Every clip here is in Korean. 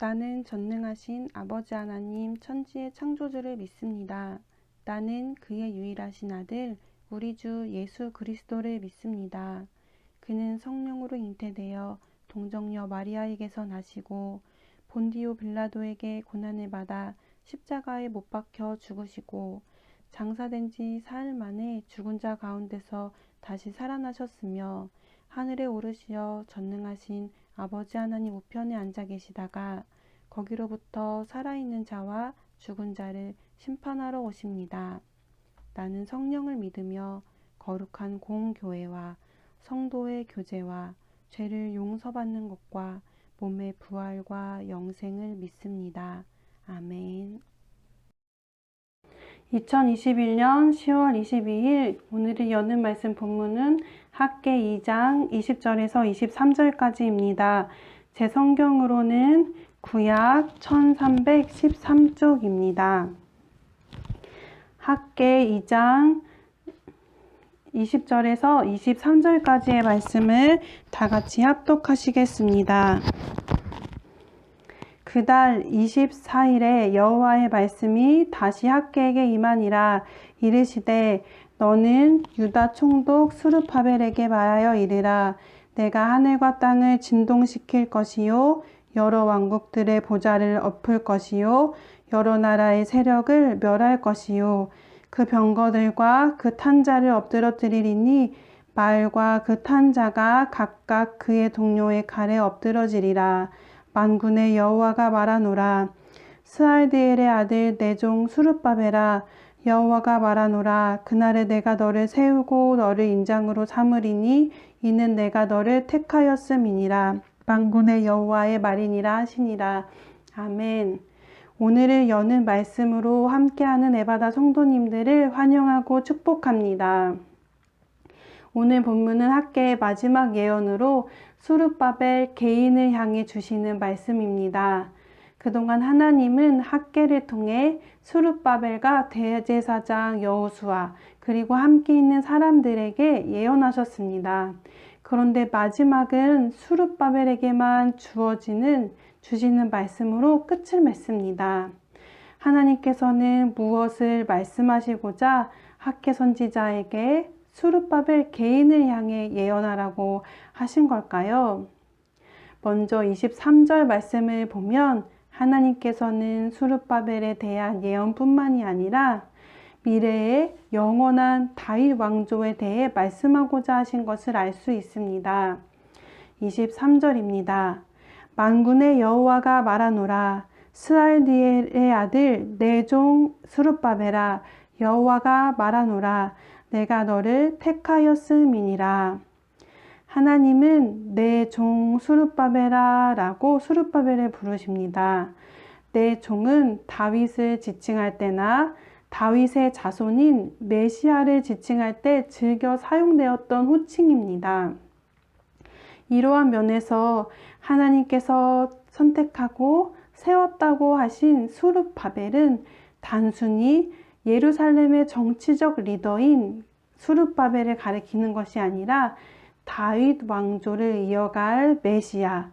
나는 전능하신 아버지 하나님 천지의 창조주를 믿습니다. 나는 그의 유일하신 아들 우리 주 예수 그리스도를 믿습니다. 그는 성령으로 잉태되어 동정녀 마리아에게서 나시고 본디오 빌라도에게 고난을 받아 십자가에 못 박혀 죽으시고 장사된 지 사흘 만에 죽은 자 가운데서 다시 살아나셨으며 하늘에 오르시어 전능하신 아버지 하나님 우편에 앉아 계시다가 거기로부터 살아있는 자와 죽은 자를 심판하러 오십니다. 나는 성령을 믿으며 거룩한 공교회와 성도의 교제와 죄를 용서받는 것과 몸의 부활과 영생을 믿습니다. 아멘. 2021년 10월 22일 오늘의 여는 말씀 본문은 학개 2장 20절에서 23절까지입니다. 제 성경으로는 구약 1313쪽입니다. 학개 2장 20절에서 23절까지의 말씀을 다 같이 합독하시겠습니다. 그달 24일에 여호와의 말씀이 다시 학개에게 임하니라. 이르시되 너는 유다 총독 스룹바벨에게 말하여 이르라. 내가 하늘과 땅을 진동시킬 것이요 여러 왕국들의 보좌를 엎을 것이요 여러 나라의 세력을 멸할 것이요 그 병거들과 그 탄자를 엎드러뜨리리니 말과 그 탄자가 각각 그의 동료의 칼에 엎드러지리라. 만군의 여호와가 말하노라. 스알디엘의 아들 내 종 스룹바벨아, 여호와가 말하노라. 그날에 내가 너를 세우고 너를 인장으로 삼으리니 이는 내가 너를 택하였음이니라. 만군의 여호와의 말이니라 하시니라. 아멘. 오늘을 여는 말씀으로 함께하는 에바다 성도님들을 환영하고 축복합니다. 오늘 본문은 학개의 마지막 예언으로 스룹바벨 개인을 향해 주시는 말씀입니다. 그동안 하나님은 학개를 통해 스룹바벨과 대제사장 여호수아 그리고 함께 있는 사람들에게 예언하셨습니다. 그런데 마지막은 스룹바벨에게만 주시는 말씀으로 끝을 맺습니다. 하나님께서는 무엇을 말씀하시고자 학개 선지자에게 스룹바벨 개인을 향해 예언하라고 하신 걸까요? 먼저 23절 말씀을 보면 하나님께서는 스룹바벨에 대한 예언뿐만이 아니라 미래의 영원한 다윗 왕조에 대해 말씀하고자 하신 것을 알 수 있습니다. 23절입니다. 만군의 여호와가 말하노라. 스알디엘의 아들 내 종 스룹바벨아, 여호와가 말하노라. 내가 너를 택하였음이니라. 하나님은 내 종 스룹바벨아 라고 스룹바벨을 부르십니다. 내 종은 다윗을 지칭할 때나 다윗의 자손인 메시아를 지칭할 때 즐겨 사용되었던 호칭입니다. 이러한 면에서 하나님께서 선택하고 세웠다고 하신 스룹바벨은 단순히 예루살렘의 정치적 리더인 스룹바벨을 가리키는 것이 아니라 다윗 왕조를 이어갈 메시아,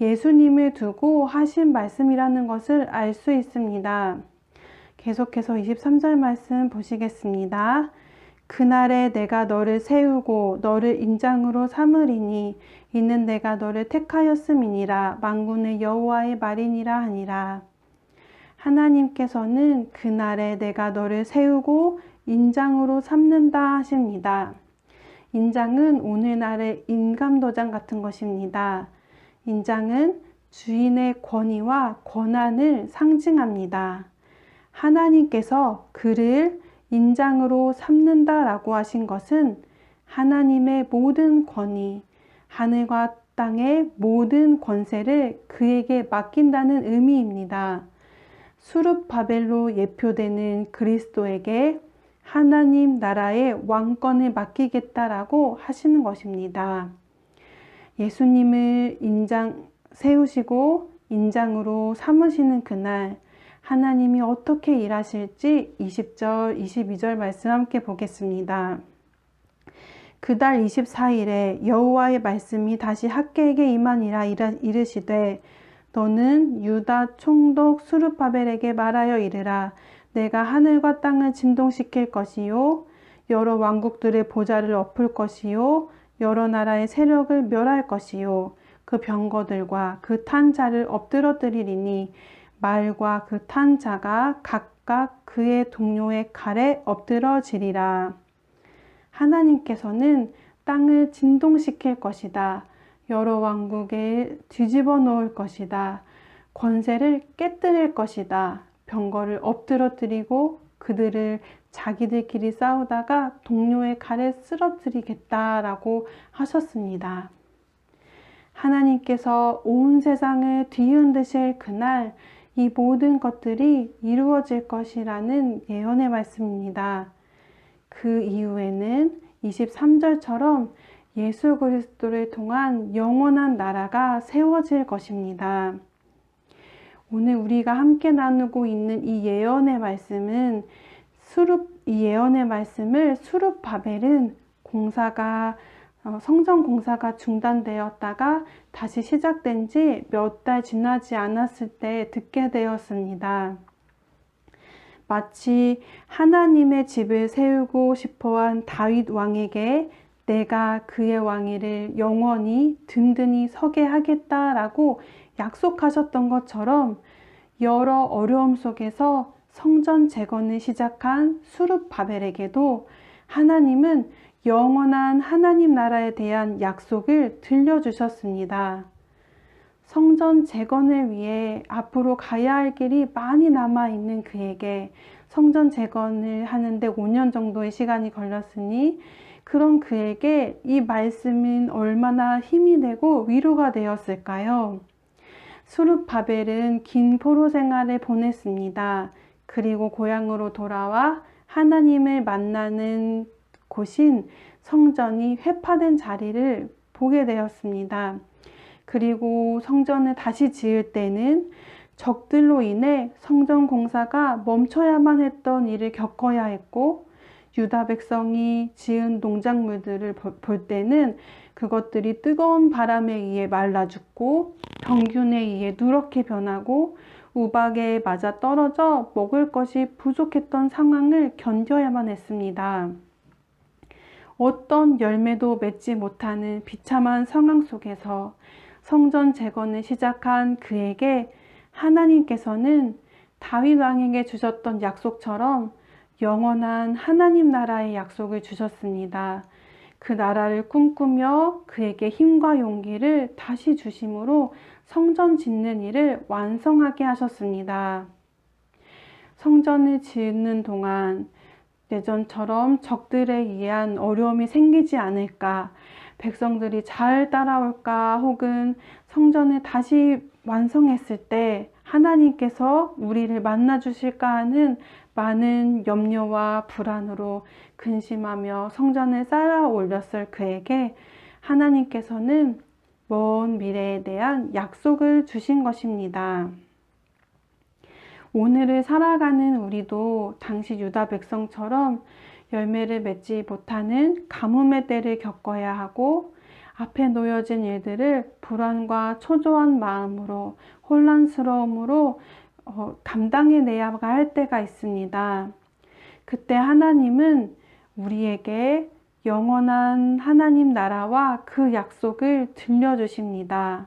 예수님을 두고 하신 말씀이라는 것을 알 수 있습니다. 계속해서 23절 말씀 보시겠습니다. 그날에 내가 너를 세우고 너를 인장으로 삼으리니 이는 내가 너를 택하였음이니라. 만군의 여호와의 말이니라 하니라. 하나님께서는 그날에 내가 너를 세우고 인장으로 삼는다 하십니다. 인장은 오늘날의 인감도장 같은 것입니다. 인장은 주인의 권위와 권한을 상징합니다. 하나님께서 그를 인장으로 삼는다라고 하신 것은 하나님의 모든 권위, 하늘과 땅의 모든 권세를 그에게 맡긴다는 의미입니다. 스룹바벨로 예표되는 그리스도에게 하나님 나라의 왕권을 맡기겠다라고 하시는 것입니다. 예수님을 세우시고 인장으로 삼으시는 그날 하나님이 어떻게 일하실지 20절, 22절 말씀 함께 보겠습니다. 그달 24일에 여호와의 말씀이 다시 학개에게 임하니라. 이르시되 너는 유다 총독 수룹바벨에게 말하여 이르라. 내가 하늘과 땅을 진동시킬 것이요 여러 왕국들의 보좌를 엎을 것이요 여러 나라의 세력을 멸할 것이요 그 병거들과 그 탄 자를 엎드러뜨리리니 말과 그 탄 자가 각각 그의 동료의 칼에 엎드러지리라. 하나님께서는 땅을 진동시킬 것이다. 여러 왕국에 뒤집어 놓을 것이다. 권세를 깨뜨릴 것이다. 병거를 엎드러뜨리고 그들을 자기들끼리 싸우다가 동료의 칼에 쓰러뜨리겠다라고 하셨습니다. 하나님께서 온 세상을 뒤흔드실 그날 이 모든 것들이 이루어질 것이라는 예언의 말씀입니다. 그 이후에는 23절처럼 예수 그리스도를 통한 영원한 나라가 세워질 것입니다. 오늘 우리가 함께 나누고 있는 이 예언의 말씀은 이 예언의 말씀을 수룹바벨은 성전 공사가 중단되었다가 다시 시작된 지 몇 달 지나지 않았을 때 듣게 되었습니다. 마치 하나님의 집을 세우고 싶어한 다윗 왕에게 내가 그의 왕위를 영원히 든든히 서게 하겠다라고 약속하셨던 것처럼 여러 어려움 속에서 성전 재건을 시작한 수룹바벨에게도 하나님은 영원한 하나님 나라에 대한 약속을 들려주셨습니다. 성전 재건을 위해 앞으로 가야 할 길이 많이 남아있는 그에게 성전 재건을 하는데 5년 정도의 시간이 걸렸으니 그런 그에게 이 말씀은 얼마나 힘이 되고 위로가 되었을까요? 수룹바벨은 긴 포로 생활을 보냈습니다. 그리고 고향으로 돌아와 하나님을 만나는 곳인 성전이 회파된 자리를 보게 되었습니다. 그리고 성전을 다시 지을 때는 적들로 인해 성전 공사가 멈춰야만 했던 일을 겪어야 했고 유다 백성이 지은 농작물들을 볼 때는 그것들이 뜨거운 바람에 의해 말라 죽고 병균에 의해 누렇게 변하고 우박에 맞아 떨어져 먹을 것이 부족했던 상황을 견뎌야만 했습니다. 어떤 열매도 맺지 못하는 비참한 상황 속에서 성전 재건을 시작한 그에게 하나님께서는 다윗 왕에게 주셨던 약속처럼 영원한 하나님 나라의 약속을 주셨습니다. 그 나라를 꿈꾸며 그에게 힘과 용기를 다시 주심으로 성전 짓는 일을 완성하게 하셨습니다. 성전을 짓는 동안 예전처럼 적들에 의한 어려움이 생기지 않을까, 백성들이 잘 따라올까, 혹은 성전을 다시 완성했을 때 하나님께서 우리를 만나 주실까 하는 많은 염려와 불안으로 근심하며 성전을 쌓아 올렸을 그에게 하나님께서는 먼 미래에 대한 약속을 주신 것입니다. 오늘을 살아가는 우리도 당시 유다 백성처럼 열매를 맺지 못하는 가뭄의 때를 겪어야 하고 앞에 놓여진 일들을 불안과 초조한 마음으로 혼란스러움으로 감당해내야 할 때가 있습니다. 그때 하나님은 우리에게 영원한 하나님 나라와 그 약속을 들려주십니다.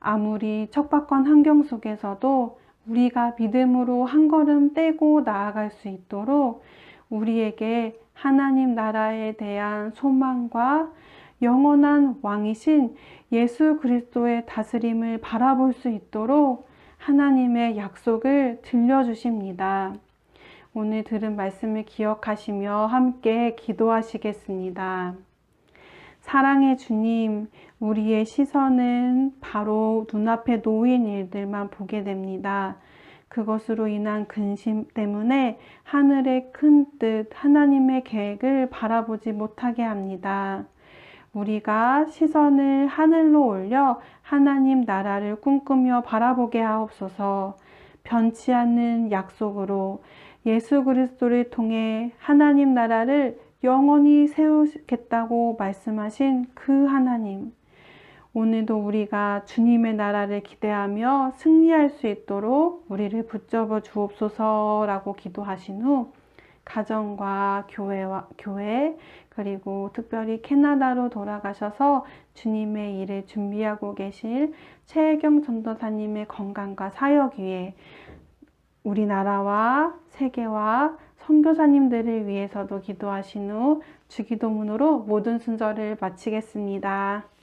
아무리 척박한 환경 속에서도 우리가 믿음으로 한 걸음 떼고 나아갈 수 있도록 우리에게 하나님 나라에 대한 소망과 영원한 왕이신 예수 그리스도의 다스림을 바라볼 수 있도록 하나님의 약속을 들려주십니다. 오늘 들은 말씀을 기억하시며 함께 기도하시겠습니다. 사랑의 주님, 우리의 시선은 바로 눈앞에 놓인 일들만 보게 됩니다. 그것으로 인한 근심 때문에 하늘의 큰 뜻, 하나님의 계획을 바라보지 못하게 합니다. 우리가 시선을 하늘로 올려 하나님 나라를 꿈꾸며 바라보게 하옵소서. 변치 않는 약속으로 예수 그리스도를 통해 하나님 나라를 영원히 세우겠다고 말씀하신 그 하나님, 오늘도 우리가 주님의 나라를 기대하며 승리할 수 있도록 우리를 붙잡아 주옵소서라고 기도하신 후 가정과 교회 그리고 특별히 캐나다로 돌아가셔서 주님의 일을 준비하고 계실 최혜경 전도사님의 건강과 사역 위에 우리나라와 세계와 선교사님들을 위해서도 기도하신 후 주기도문으로 모든 순서를 마치겠습니다.